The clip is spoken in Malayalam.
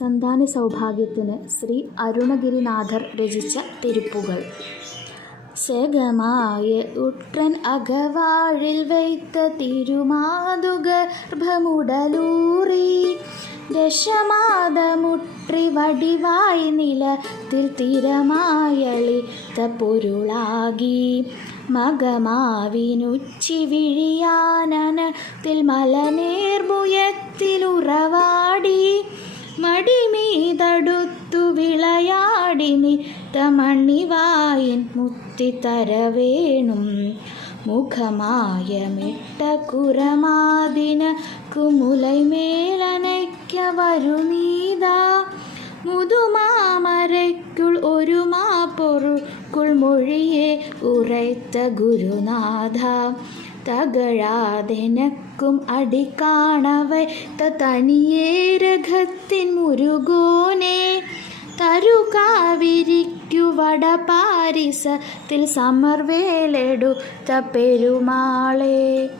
സന്താന സൗഭാഗ്യത്തിന് ശ്രീ അരുണഗിരിനാഥർ രചിച്ച തിരുപ്പുകൾ. ശകമായ ഉട്രൻ അകവാഴിൽ വയ്ത്ത തിരുമാതുഗർഭമുടലൂറി ദശമാതമുട്രി വടിവായി നിലത്തിൽ തിരമായളിത്ത പൊരുളാകി മകമാവിനുച്ചി വിഴിയാനനത്തിൽ മലനേർഭുയത്തിലുറവാടി മടിമീതടുത്തു വിളയാടി നിത്തമണിവായിൻ മുത്തിത്തരവേണും മുഖമായമിട്ട കുറമാതിന കുമുലൈമേലനയ്ക്ക വരുനീതാ മുതുമാമരയ്ക്കുൾ ഒരു മാപ്പൊറുക്കുൾ മൊഴിയെ ഉറൈത്ത ഗുരുനാഥ തകഴാതെനക്കും അടിക്കാണവൈ തനിയേ രഘത്തിൻ മുരുകോനെ തരുകാവിരിക്കു വടപാരിസത്തിൽ സമർവേലെടുത്ത പെരുമാളെ.